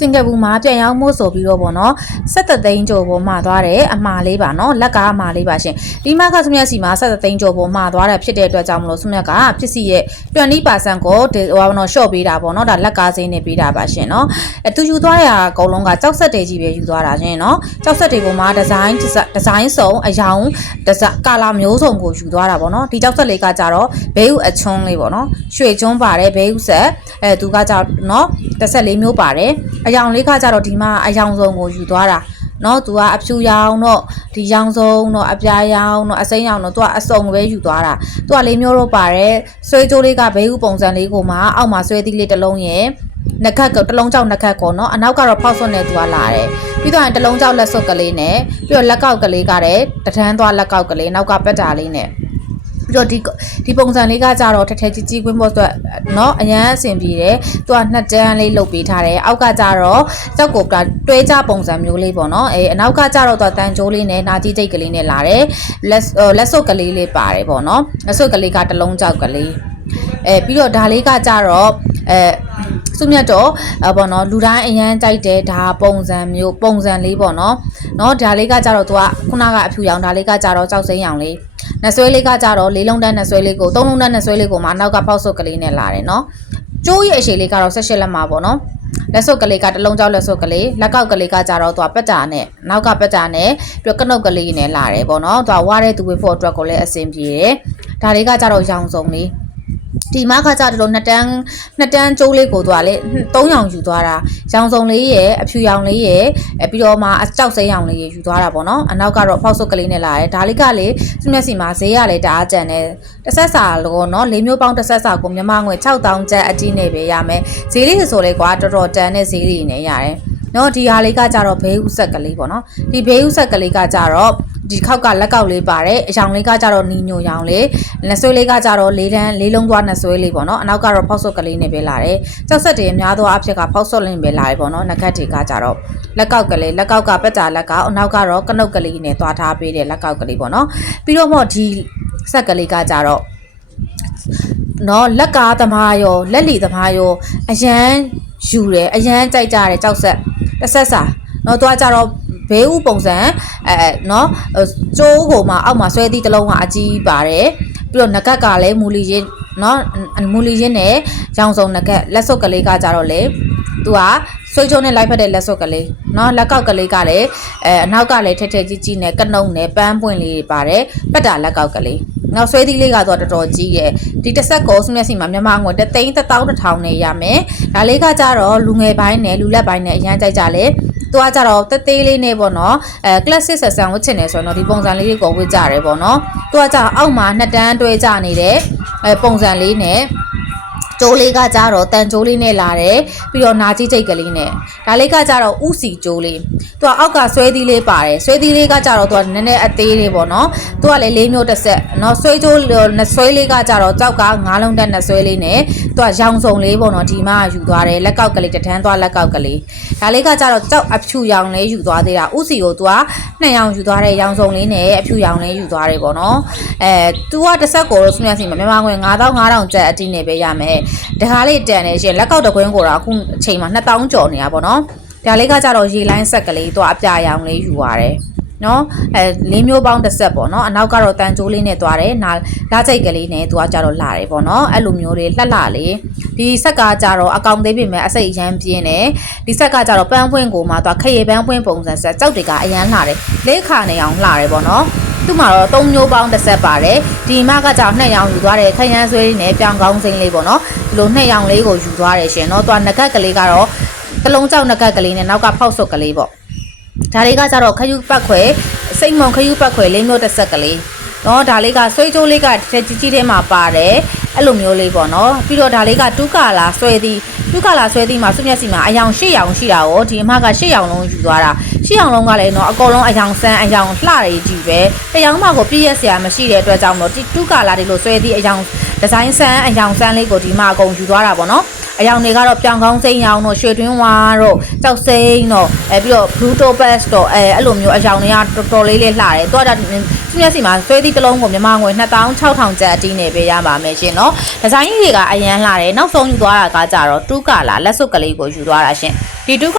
စင်ကာပူမှာပြန်ရောက်မို့ဆိုပြီးတော့ဗောနော်73သိန်းကျော်ပေါ်မှာသွားတယ်အမှားလေးပါနော်လက်ကားအမှားလေးပါရှင်ဒီမှာကဆုမြတ်စီမှာ73သိန်းကျော်ပေါ်မှာသွားတာဖြစ်တဲ့အတွက်ကြောင့်မလို့ဆုမြတ်ကဖြစ်စီရဲ့20%ကိုဒီဟိုဗောနော် short ပေးတာဗောနော်ဒါလက်ကားစိမ်းနဲ့ပေးတာပါရှင်နော်အတူယူသွားရအကုန်လုံးကကြောက်ဆက်တွေကြီးပဲယူသွားတာရှင်နော်ကြောက်ဆက်တွေပေါ်မှာဒီဇိုင်းဒီဇိုင်းစုံအယောင်ဒီဇကာလာမျိုးစုံကိုယူသွားတာဗောနော်ဒီကြောက်ဆက်လေးကကြတော့ဘေးဥအချွန်းလေးဗောနော်ရွှေကျွန်းပါတယ်ဘေးဥဆက်အဲသူကကြနော်တစ်ဆက်လေးမျိုးပါတယ် အယောင်လေးကကြတော့ဒီမှာအယောင်စုံကိုယူသွားတာနော်သူကအဖြူရောင်တော့ဒီရောင်စုံတော့အပြာရောင်တော့အစိမ်းရောင်တော့သူကအစုံပဲယူသွားတာသူကလေးမျိုးတော့ပါတယ်ဆွဲကြိုးလေးကဘေးဥပုံစံလေးကိုမှအောက်မှာဆွဲသီးလေးတစ်လုံးရဲ့နှက်ခတ်ကတစ်လုံးကြောက်နှက်ခတ်ကောနော်အနောက်ကတော့ဖောက်ဆွတ်နေသူကလာတယ်ပြီးတော့ရင်တစ်လုံးကြောက်လက်စွပ်ကလေးနဲ့ပြီးတော့လက်ကောက်ကလေးကလည်းတထန်းသွားလက်ကောက်ကလေးနောက်ကပက်တာလေးနဲ့ ပြီးတော့ဒီဒီပုံစံလေးကကြတော့ထထကြီးကြီးကွင်းပေါ်ဆိုเนาะအရန်အဆင်ပြေတယ်သူကနှစ်တန်းလေးလုတ်ပေးထားတယ်အောက်ကကြတော့ကြောက်ကကတွဲကြပုံစံမျိုးလေးပေါ့เนาะအဲအနောက်ကကြတော့သူကတန်ကြိုးလေးနဲ့နာကြီးတိတ်ကလေးနဲ့လာတယ်လက်လက်စွပ်ကလေးလေးပါတယ်ပေါ့เนาะလက်စွပ်ကလေးကတစ်လုံးကြောက်ကလေးအဲပြီးတော့ဒါလေးကကြတော့အဲစုမြတ်တော့အပေါ့နော်လူတိုင်းအရန်ကြိုက်တယ်ဒါပုံစံမျိုးပုံစံလေးပေါ့နော်เนาะဒါလေးကကြတော့သူကခုနကအဖြူရောင်ဒါလေးကကြတော့ကြောက်စိမ်းရောင်လေး နဆွဲလေးကကြတော့လေးလုံးတန်းနဆွဲလေးကိုသုံးလုံးတန်းနဆွဲလေးကိုမှနောက်ကပေါက်စုပ်ကလေးနဲ့လာတယ်နော်ကျိုးရဲ့အရှိလေးကတော့၁၈လက်မှာပေါ့နော်လက်စုပ်ကလေးကတလုံးကြောက်လက်စုပ်ကလေးလက်ကောက်ကလေးကကြတော့သူကပက်တာနဲ့နောက်ကပက်တာနဲ့ပြီးတော့ကနုတ်ကလေးနဲ့လာတယ်ပေါ့နော်သူကဝါတဲ့သူဝေဖို့အတွက်ကိုလည်းအဆင်ပြေတယ်ဒါတွေကကြတော့ရောင်စုံလေး ဒီမှာခါကြတော့နှစ်တန်းနှစ်တန်းကျိုးလေးကိုသွားလေ၃ရောင်ယူသွားတာရောင်စုံလေးရဲ့အဖြူရောင်လေးရဲ့အဲပြီးတော့မှအကြောက်စိမ်းရောင်လေးရဲ့ယူသွားတာပေါ့နော်အနောက်ကတော့ဖောက်ဆုပ်ကလေးနဲ့လာတယ်ဒါလေးကလေသူမျက်စီမှာဈေးရလေတအားကြံတယ်တစ်ဆက်စာလောနော်လေးမျိုးပေါင်းတစ်ဆက်စာကိုမြန်မာငွေ6000ကျပ်အကြီးနဲ့ပဲရမယ်ဈေးလေးဆိုလေကွာတော်တော်တန်တဲ့ဈေးလေးနဲ့ရတယ်နော်ဒီဟာလေးကကြတော့ဘေးဥဆက်ကလေးပေါ့နော်ဒီဘေးဥဆက်ကလေးကကြတော့ ဒီခောက်ကလက်ကောက်လေးပါတယ်အယောင်လေးကကြတော့နီညိုရောင်လေးလက်ဆွဲလေးကကြတော့လေးတန်းလေးလုံးသွားနှစ်ဆွဲလေးပေါ့နော်အနောက်ကတော့ဖောက်ဆွတ်ကလေးနဲ့ပဲလာတယ်ကြောက်ဆက်တွေအများသောအဖြစ်ကဖောက်ဆွတ်လင်းပဲလာတယ်ပေါ့နော်နက်ခတ်တွေကကြတော့လက်ကောက်ကလေးလက်ကောက်ကပက်တာလက်ကောက်အနောက်ကတော့ကနုတ်ကလေးနဲ့သွားထားပေးတဲ့လက်ကောက်ကလေးပေါ့နော်ပြီးတော့မှဒီဆက်ကလေးကကြတော့နော်လက်ကားသမားရောလက်လီသမားရောအရန်ယူတယ်အရန်ကြိုက်ကြတယ်ကြောက်ဆက်တစ်ဆက်စာနော်သွားကြတော့ ဘေးဥပုံစံအဲနော်ကျိုးကိုမှအောက်မှာဆွဲသီးတစ်လုံးကအကြီးပါတယ်ပြီးတော့ငကက်ကလည်းမူလီချင်းနော်မူလီချင်းနဲ့ရောင်စုံငကက်လက်စုပ်ကလေးကကြတော့လေသူကဆွေးချုံနဲ့လိုက်ဖက်တဲ့လက်စုပ်ကလေးနော်လက်ကောက်ကလေးကလည်းအဲအနောက်ကလည်းထက်ထက်ကြီးကြီးနဲ့ကနုံနဲ့ပန်းပွင့်လေးတွေပါတယ်ပတ်တာလက်ကောက်ကလေးနောက်ဆွဲသီးလေးကတော့တော်တော်ကြီးရဲ့ဒီတစ်ဆက်ကိုစုမျက်စိမှာမြန်မာငွေတသိန်းတစ်သောင်းတစ်ထောင်နဲ့ရမယ်ဒါလေးကကြတော့လူငယ်ပိုင်းနဲ့လူလက်ပိုင်းနဲ့အရန်ကြိုက်ကြလေ သူကကြတော့တသေးလေးနဲ့ပေါ့နော်အဲ classic ဆက်ဆံဝတ်ချင်နေဆိုတော့ဒီပုံစံလေးတွေကိုဝတ်ကြတယ်ပေါ့နော်သူကကြအောက်မှာနှစ်တန်းတွဲကြနေတဲ့အဲပုံစံလေးနဲ့ ကျိုးလေးကကြတော့တန်ကျိုးလေးနဲ့လာတယ်ပြီးတော့နာကြီးချိတ်ကလေးနဲ့ဒါလေးကကြတော့ဥစီကျိုးလေးသူကအောက်ကဆွဲသီးလေးပါတယ်ဆွဲသီးလေးကကြတော့သူကနည်းနည်းအသေးလေးပေါ့နော်သူကလည်းလေးမျိုးတစ်ဆက်နော်ဆွဲကျိုးနှစ်ဆွဲလေးကကြတော့ကြောက်ကငါးလုံးတက်နှစ်ဆွဲလေးနဲ့သူကရောင်စုံလေးပေါ့နော်ဒီမှာယူသွားတယ်လက်ကောက်ကလေးတထန်းသွားလက်ကောက်ကလေးဒါလေးကကြတော့ကြောက်အဖြူရောင်လေးယူသွားသေးတာဥစီကိုသူကနှစ်ရောင်ယူသွားတယ်ရောင်စုံလေးနဲ့အဖြူရောင်လေးယူသွားတယ်ပေါ့နော်အဲသူကတစ်ဆက်ကိုလို့ဆွမြစီမှာမြန်မာငွေ9000 5000ကျပ်အတိနဲ့ပဲရမယ်ဒါဟာလေးတန်နေရှင်လက်ကောက်တကွင်းကိုတော့အခုအချိန်မှာ2000ကျော်နေတာပေါ့နော်ဒါလေးကကြတော့ရေလိုင်းဆက်ကလေးသူကအပြာရောင်လေးယူရတယ်နော်အဲလေးမျိုးပေါင်းတစ်ဆက်ပေါ့နော်အနောက်ကတော့တန်ကြိုးလေးနဲ့သွားတယ်နာလာချိတ်ကလေးနဲ့သူကကြတော့လာတယ်ပေါ့နော်အဲ့လိုမျိုးတွေလှလှလေးဒီဆက်ကကြတော့အကောင်သေးပြင်မဲ့အစိတ်ရမ်းပြင်းတယ်ဒီဆက်ကကြတော့ပန်းပွင့်ကိုမှသွားခရေပန်းပွင့်ပုံစံဆက်ကြောက်တွေကအရန်လှတယ်လေးခါနေအောင်လှတယ်ပေါ့နော် သူ့မှာတော့၃မျိုးပေါင်းတစ်ဆက်ပါတယ်ဒီမကကြောင်နှစ်ရောင်ယူသွားတယ်ခရမ်းဆွဲလေးနဲ့ပြောင်ကောင်းစိမ့်လေးပေါ့နော်ဒီလိုနှစ်ရောင်လေးကိုယူသွားတယ်ရှင်เนาะသူကငကက်ကလေးကတော့တလုံးကြောက်ငကက်ကလေးနဲ့နောက်ကဖောက်ဆုပ်ကလေးပေါ့ဒါလေးကကြတော့ခယူပတ်ခွဲစိတ်မုံခယူပတ်ခွဲလေးမျိုးတစ်ဆက်ကလေး နော်ဒါလေးကဆွဲကြိုးလေးကတစ်ချက်ကြီးကြီးထဲမှာပါတယ်အဲ့လိုမျိုးလေးပေါ့နော်ပြီးတော့ဒါလေးကတူးကာလာဆွဲသည်တူးကာလာဆွဲသည်မှာစွမျက်စီမှာအယောင်၈ရောင်ရှိတာရောဒီအမက၈ရောင်လုံးယူသွားတာ၈ရောင်လုံးကလည်းနော်အကုန်လုံးအယောင်ဆန်းအယောင်လှတွေကြီးပဲတရောင်မှကိုပြည့်ရစရာမရှိတဲ့အတွက်ကြောင့်မလို့တူးကာလာတွေလို့ဆွဲသည်အယောင်ဒီဇိုင်းဆန်းအယောင်ဆန်းလေးကိုဒီမှာအကုန်ယူသွားတာပေါ့နော်အယောင်တွေကတော့ပြောင်ကောင်းစိမ်းရောင်တို့ရွှေတွင်းဝါတို့ကြောက်စိမ်းတို့အဲပြီးတော့ blue topaz တို့အဲအဲ့လိုမျိုးအယောင်တွေကတော်တော်လေးလေးလှတယ်သူကသူ မျက်စိမှာဆွဲသည့်တစ်လုံးကိုမြန်မာငွေ2600ကျပ်အတီးနဲ့ပဲရပါမယ်ရှင်နော်ဒီဇိုင်းကြီးတွေကအရန်လှတယ်နောက်ဆုံးယူသွားတာကကြတော့တူးကလာလက်စွပ်ကလေးကိုယူသွားတာရှင်ဒီတူး